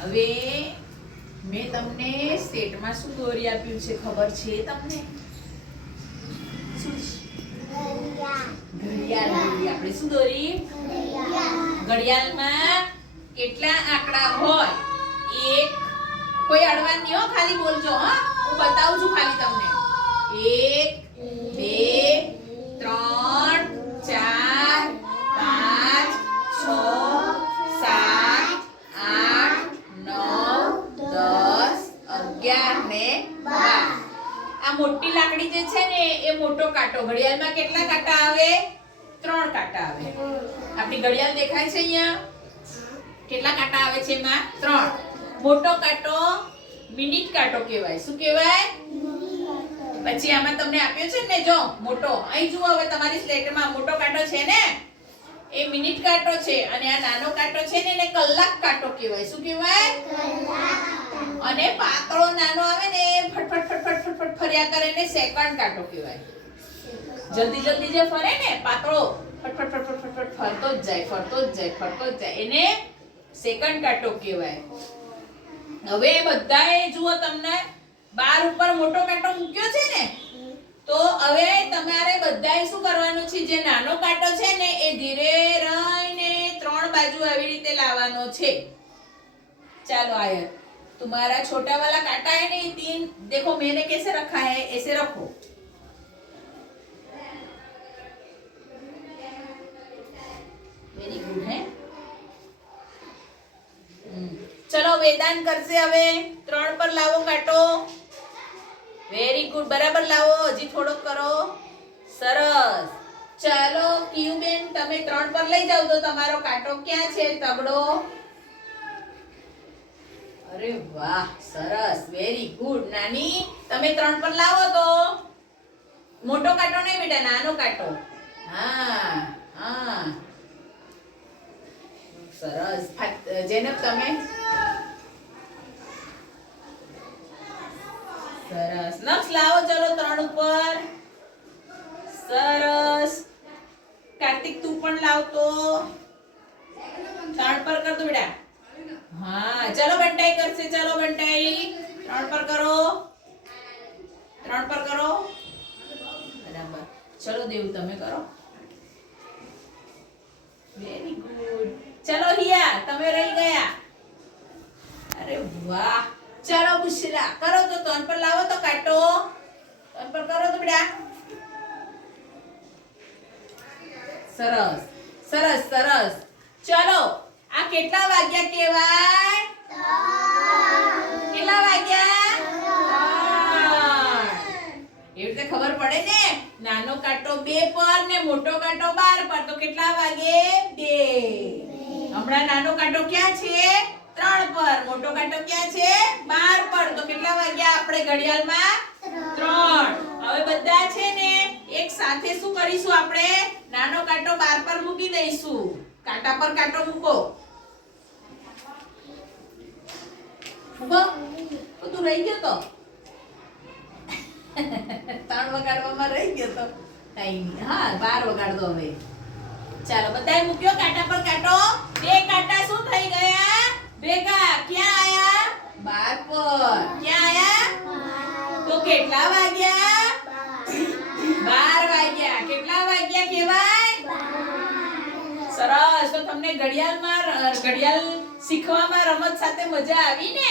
હવે મેં તમને સેટમાં શું દોરી આપ્યું છે ખબર છે તમને? ઘડિયાળ દોરી. આપણે શું દોરી? ઘડિયાળમાં કેટલા આંકડા હોય? એક, કોઈ અડવાન નહીં હો, ખાલી બોલજો હો. હું બતાવું છું ખાલી તમને. 1 2 3 4 5 6 7 8 9 10 11 ને 12. આ મોટી લાકડી જે છે ને એ મોટો કાંટો. ઘડિયાળમાં કેટલા કાંટા આવે? 3 કાંટા આવે. આપણી ઘડિયાળ દેખાય છે અહીંયા? કેટલા કાંટા આવે છે એમાં? 3. મોટો કાંટો મિનિટ કાંટો કહેવાય. શું કહેવાય? પછી આમાં તમને આપ્યો છે ને, જો મોટો, અહીં જુઓ હવે તમારી સ્લેટમાં મોટો કાંટો છે ને એ મિનિટ કાંટો છે, અને આ નાનો કાંટો છે ને એને કલાક કાંટો કહેવાય. શું કહેવાય? અને પાતળો નાનો આવે ને ફટફટ ફટફટ ફટફટ ફર્યા કરે ને સેકન્ડ કાંટો કહેવાય. જલ્દી જલ્દી જે ફરે ને પાતળો ફટફટ ફટફટ ફટફટ ફરતો જ જાય ફરતો જ જાય ફરતો જ જાય, એને સેકન્ડ કાંટો કહેવાય. હવે બધાએ જુઓ તમને બાર ઉપર મોટો કાંટો મૂક્યો છે ને, તો હવે તમારે બધાએ શું કરવાનું છે? જે નાનો કાંટો છે ને એ ધીરે રહીને 3 બાજુ આવી રીતે લાવવાનો છે. चलो आया, तुम्हारा छोटा वाला कांटा है नहीं, 3 देखो मैंने कैसे रखा है, ऐसे रखो. वेरी गुड है. चलो वेदांत करसे હવે 3 પર લાવો કાંટો. વેરી ગુડ, બરાબર લાવો. હજી થોડોક કરો. સરસ. ચાલો ક્યુબેન, તમે 3 પર લઈ જાવ તો તમારો કાંટો ક્યાં છે? તગડો. અરે વાહ, સરસ, વેરી ગુડ. નાની, તમે 3 પર લાવો તો. મોટો કાંટો નહીં બેટા, નાનો કાંટો. હા હા, સરસ. જેનબ તમે. સરસ. નક્ષ લાવો. ચલો 3 ઉપર. સરસ. કાર્તિક તું પણ લાવતો. 3 પર કર દો બેટા. हाँ चलो बंटाई करसे. चलो बंटाई 3 पर करो. 3 पर करो. बराबर. चलो देव તમે કરો. Very good. ચલો હિયા, તમે રહી ગયા. અરે વાહ. ચલો બુશરા કરો તો 3 પર લાવો તો કાંટો. 3 પર કરો તો બેટા. સરસ સરસ સરસ. ચલો આ કેટલા વાગ્યા કહેવાય? કેટલા વાગ્યા? એવી રીતે ખબર પડે ને. નાનો કાંટો 2 પર ને મોટો કાંટો 12 પર, તો કેટલા વાગે? 2. હમણાં નાનો કાંટો ક્યાં છે? 3 પર. મોટો કાંટો ક્યાં છે? 12 પર. તો કેટલા વાગ્યા આપણે ઘડિયાળમાં? 3. હવે બધા છે ને એક સાથે શું કરીશું? આપણે નાનો કાંટો 12 પર મૂકી દઈશું. કાંટા પર કાંટો મૂકો. ઉભો. તું રહી ગયો તો 3 વગાડવામાં રહી ગયો તો કઈ નહીં. હા 12 વગાડ દો હવે. ચાલો બધાએ મૂક્યો કાંટા પર કાંટો. 2 કાંટા શું થઈ ગયા? ભેગા. ક્યાં આયા? 12 પર. ક્યાં આયા? તો કેટલા વાગ્યા? 12 વાગ્યા. કેટલા વાગ્યા કહેવાય? સરસ. તો તમને ઘડિયાળ શીખવામાં રમત સાથે મજા આવી ને?